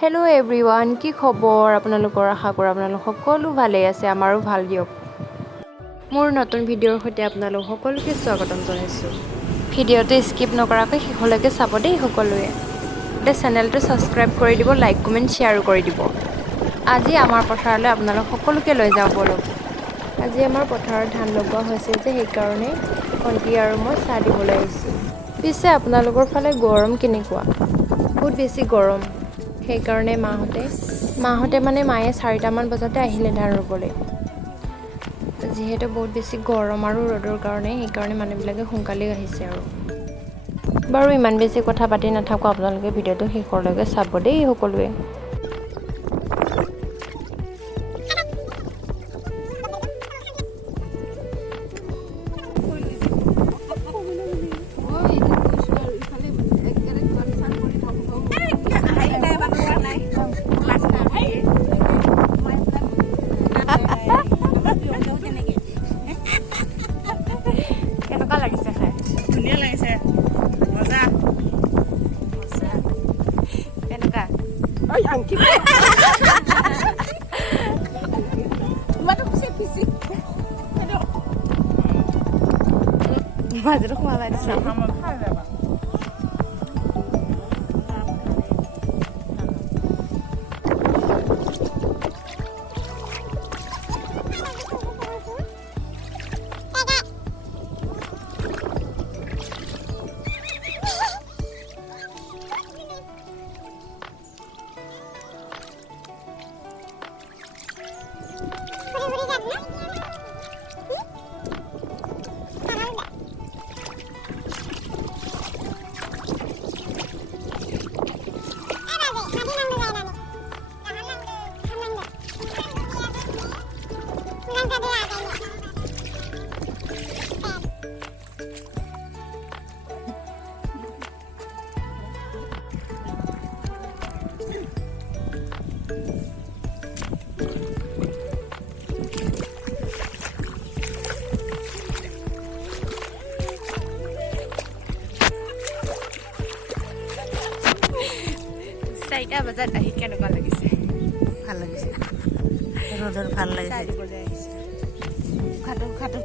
Hello' everyone, কি খবৰ আপোনালোকৰ? আশা কৰোঁ আপোনালোক সকলো ভালে আছে। আমাৰো ভাল দিয়ক। মোৰ নতুন ভিডিঅ'ৰ সৈতে আপোনালোক সকলোকে স্বাগতম জনাইছোঁ। ভিডিঅ'টো স্কিপ নকৰাকৈ শেষলৈকে চাব দেই সকলোৱে। চেনেলটো ছাবস্ক্ৰাইব কৰি দিব, লাইক কমেণ্ট শ্বেয়াৰো কৰি দিব। আজি আমাৰ পথাৰলৈ আপোনালোক সকলোকে লৈ যাওঁ বলক। আজি আমাৰ পথাৰত ধান লগোৱা হৈছে যে সেইকাৰণে ভণ্টি আৰু মই চাহ দিবলৈ আহিছোঁ। পিছে আপোনালোকৰ ফালে গৰম কেনেকুৱা? বহুত বেছি গৰম। সেইকাৰণে মাহঁতে মানে মায়ে 4টামান বজাতে আহিলে ধান ৰুবলৈ। যিহেতু বহুত বেছি গৰম আৰু ৰ'দৰ কাৰণে সেইকাৰণে মানুহবিলাকে সোনকালে আহিছে আৰু। বাৰু ইমান বেছি কথা পাতি নাথাকোঁ, আপোনালোকে ভিডিঅ'টো শেষলৈকে চাব দেই সকলোৱে। কেনেকুৱা লাগিছে খাই? ধুনীয়া লাগিছে, মজা। কেনেকুৱা? মাজতে সোমাই দিছে। চাৰিটা বজাত আহি কেনেকুৱা লাগিছে? ভাল লাগিছে, ৰ'দত ভাল লাগিছে। খাটো খাটো